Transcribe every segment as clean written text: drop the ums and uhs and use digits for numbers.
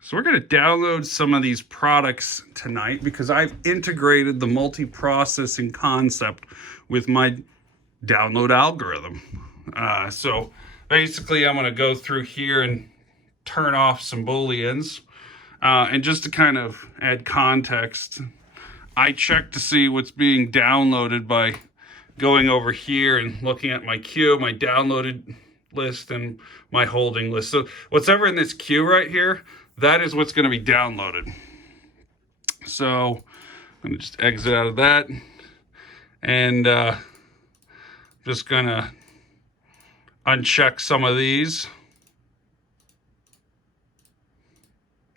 So we're going to download some of these products tonight because I've integrated the multiprocessing concept with my download algorithm. So basically I'm going to go through here and turn off some booleans. And just to kind of add context, I check to see what's being downloaded by going over here and looking at my queue, my downloaded list, and my holding list. So whatever in this queue right here, that is what's going to be downloaded. So I'm going to just exit out of that, and just going to uncheck some of these.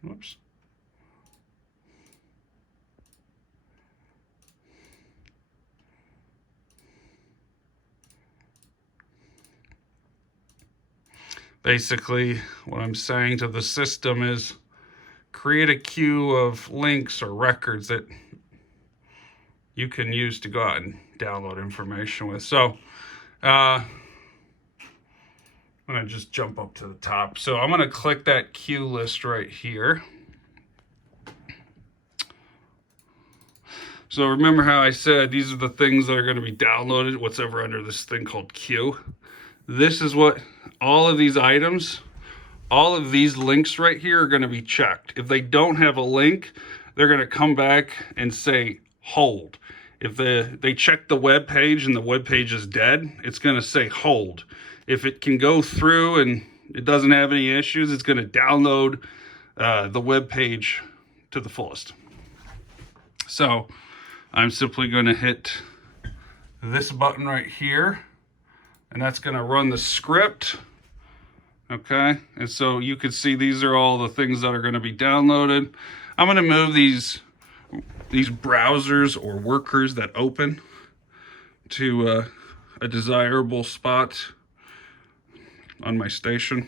Whoops. Basically, what I'm saying to the system is create a queue of links or records that you can use to go out and download information with. So I'm going to just jump up to the top. So I'm going to click that queue list right here. So remember how I said these are the things that are going to be downloaded, whatever under this thing called queue. This is what all of these items, all of these links right here are going to be checked. If they don't have a link, they're going to come back and say hold. If they check the web page and the web page is dead, it's going to say hold. If it can go through and it doesn't have any issues, it's going to download the web page to the fullest. So I'm simply going to hit this button right here, and that's going to run the script. Okay, and so you can see these are all the things that are going to be downloaded. I'm going to move these browsers or workers that open to a desirable spot on my station.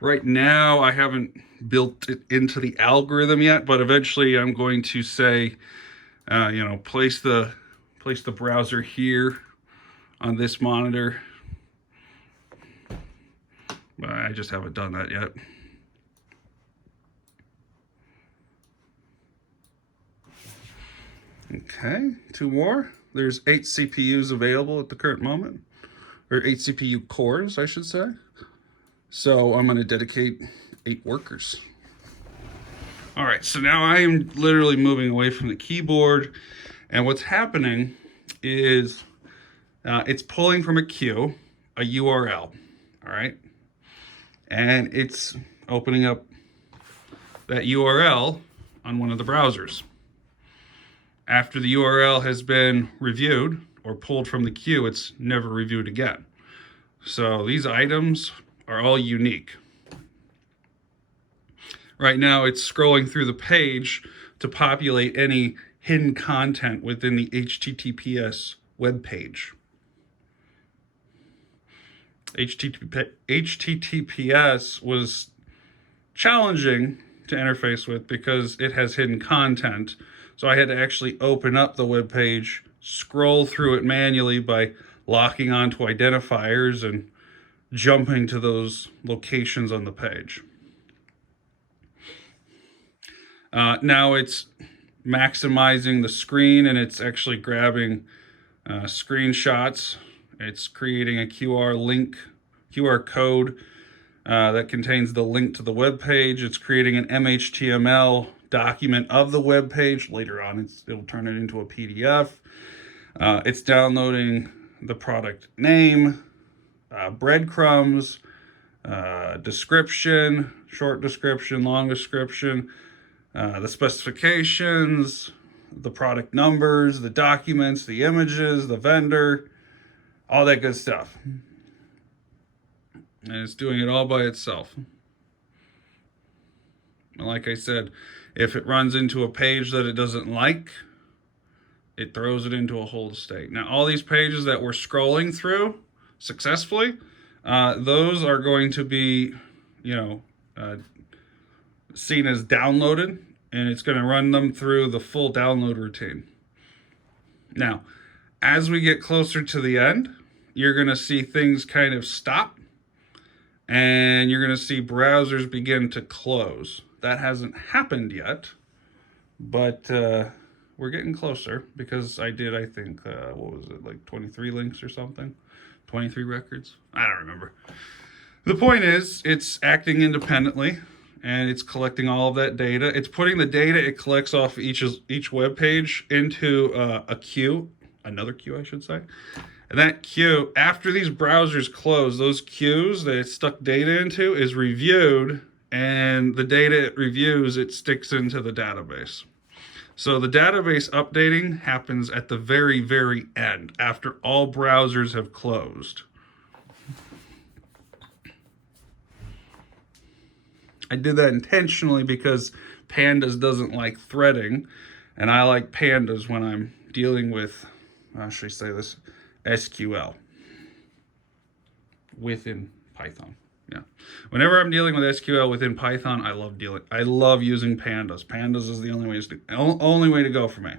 Right now, I haven't built it into the algorithm yet, but eventually I'm going to say, place the browser here on this monitor. But I just haven't done that yet. Okay, 2 more. There's 8 CPUs available at the current moment, or 8 CPU cores, I should say. So I'm going to dedicate 8 workers. All right, so now I am literally moving away from the keyboard, and what's happening is it's pulling from a queue a URL, all right? And it's opening up that URL on one of the browsers. After the URL has been reviewed or pulled from the queue, it's never reviewed again. So these items are all unique. Right now, it's scrolling through the page to populate any hidden content within the HTTPS web page. HTTPS was challenging to interface with because it has hidden content. So I had to actually open up the web page, scroll through it manually by locking onto identifiers and jumping to those locations on the page. Now it's maximizing the screen, and it's actually grabbing screenshots. It's creating a QR code that contains the link to the web page. It's creating an HTML document of the web page. Later on, it'll turn it into a PDF. It's downloading the product name, breadcrumbs, description, short description, long description, the specifications, the product numbers, the documents, the images, the vendor, all that good stuff. And it's doing it all by itself. And like I said, if it runs into a page that it doesn't like, it throws it into a hold state. Now, all these pages that we're scrolling through successfully, those are going to be, seen as downloaded, and it's going to run them through the full download routine. Now, as we get closer to the end, you're going to see things kind of stop, and you're going to see browsers begin to close. That hasn't happened yet, but we're getting closer because I did, I think, what was it, like 23 links or something? 23 records? I don't remember. The point is, it's acting independently, and it's collecting all of that data. It's putting the data it collects off each web page into a queue, another queue, I should say. And that queue, after these browsers close, those queues that it stuck data into is reviewed, and the data it reviews, it sticks into the database. So the database updating happens at the very, very end, after all browsers have closed. I did that intentionally because Pandas doesn't like threading, and I like Pandas when I'm dealing with, how should I say this, SQL within Python. Yeah. Whenever I'm dealing with SQL within Python, I love using Pandas. Pandas is the only way to go for me.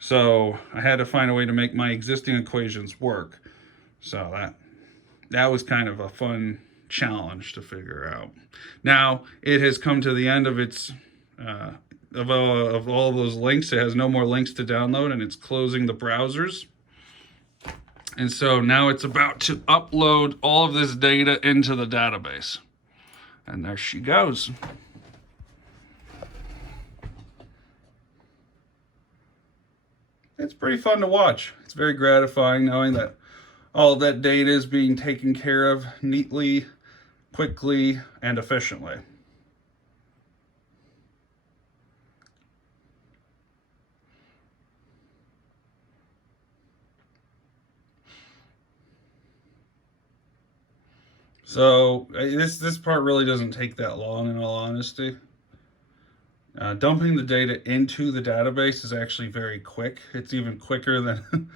So I had to find a way to make my existing equations work. So that was kind of a fun challenge to figure out. Now it has come to the end of its of all those links. It has no more links to download, and it's closing the browsers. And so now it's about to upload all of this data into the database. And there she goes. It's pretty fun to watch. It's very gratifying knowing that all of that data is being taken care of neatly, quickly, and efficiently. So this part really doesn't take that long, in all honesty. Dumping the data into the database is actually very quick. It's even quicker than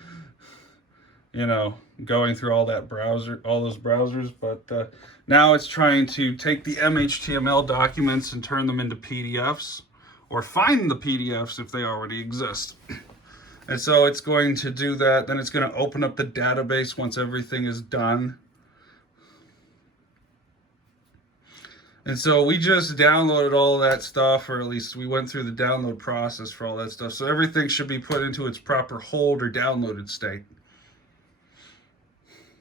going through all those browsers. But now it's trying to take the HTML documents and turn them into PDFs, or find the PDFs if they already exist. And so it's going to do that. Then it's going to open up the database once everything is done. And so we just downloaded all of that stuff, or at least we went through the download process for all that stuff. So everything should be put into its proper hold or downloaded state,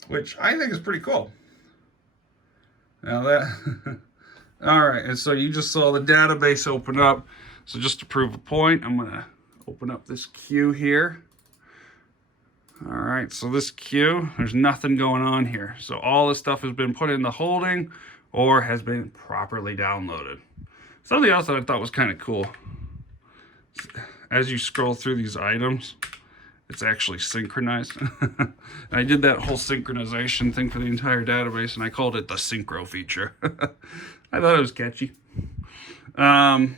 which I think is pretty cool. Now that, all right, and so you just saw the database open up. So just to prove a point, I'm gonna open up this queue here. All right, so this queue, there's nothing going on here. So all this stuff has been put in the holding or has been properly downloaded. Something else that I thought was kind of cool, as you scroll through these items, it's actually synchronized. I did that whole synchronization thing for the entire database, and I called it the synchro feature. I thought it was catchy. But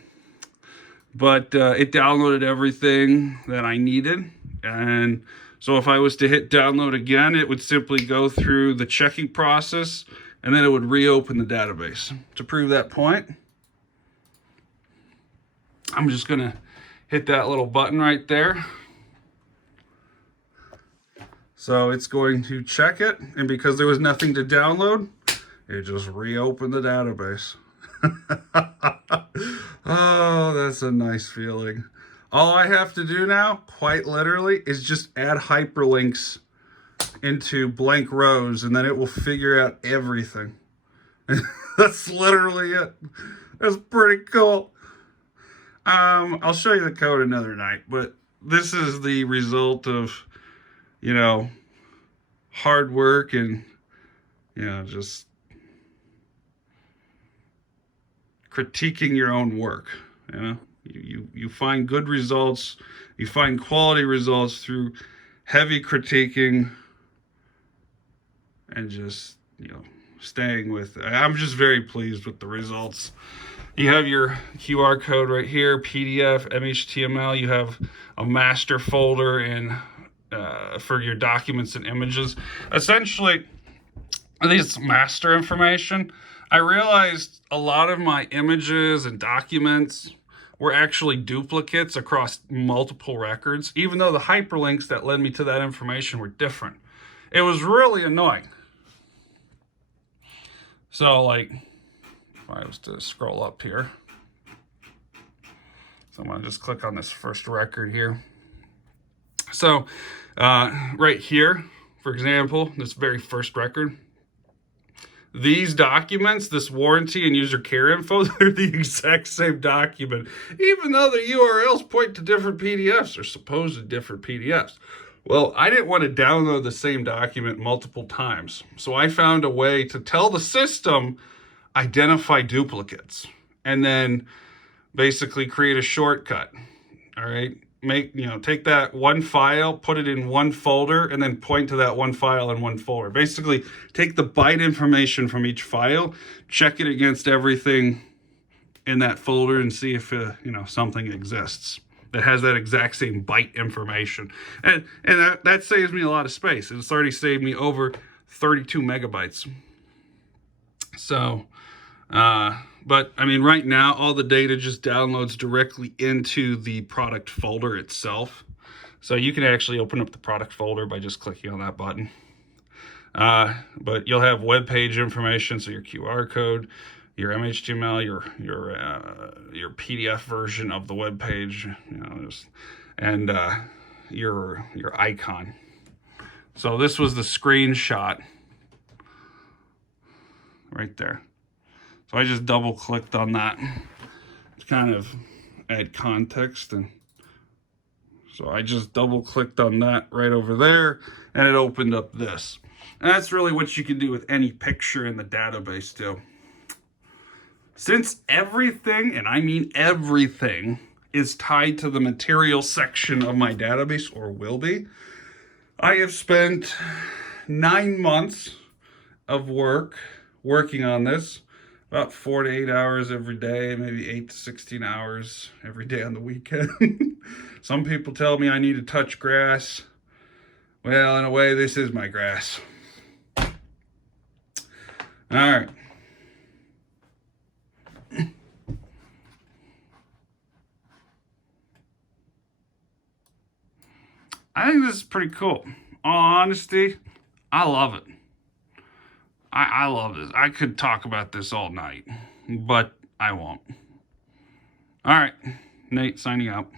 it downloaded everything that I needed. And so if I was to hit download again, it would simply go through the checking process, and then it would reopen the database. To prove that point, I'm just gonna hit that little button right there. So it's going to check it, and because there was nothing to download, it just reopened the database. Oh, that's a nice feeling. All I have to do now, quite literally, is just add hyperlinks into blank rows, and then it will figure out everything. That's literally it. That's pretty cool. I'll show you the code another night, but this is the result of, hard work and, just critiquing your own work. You find good results, you find quality results through heavy critiquing and just, staying with it. I'm just very pleased with the results. You have your QR code right here, PDF, HTML. You have a master folder for your documents and images. Essentially, this master information, I realized a lot of my images and documents were actually duplicates across multiple records, even though the hyperlinks that led me to that information were different. It was really annoying. So like, if I was to scroll up here, so I'm gonna just click on this first record here. So right here, for example, this very first record, these documents, this warranty and user care info, they're the exact same document, even though the URLs point to different PDFs or supposed different PDFs. Well, I didn't want to download the same document multiple times. So I found a way to tell the system, identify duplicates, and then basically create a shortcut. All right. Take that one file, put it in one folder, and then point to that one file in one folder. Basically, take the byte information from each file, check it against everything in that folder, and see if something exists that has that exact same byte information. And that saves me a lot of space. It's already saved me over 32 megabytes. So, but I mean, right now, all the data just downloads directly into the product folder itself. So you can actually open up the product folder by just clicking on that button. But you'll have web page information, so your QR code, your HTML, your PDF version of the web page, and your icon. So this was the screenshot right there. So I just double clicked on that to kind of add context. And so I just double clicked on that right over there, and it opened up this. And that's really what you can do with any picture in the database too. Since everything, and I mean everything, is tied to the material section of my database, or will be, I have spent 9 months of working on this. About 4 to 8 hours every day, maybe 8 to 16 hours every day on the weekend. Some people tell me I need to touch grass. Well, in a way, this is my grass. All right. I think this is pretty cool. All honesty, I love it. I love this. I could talk about this all night, but I won't. All right, Nate signing out.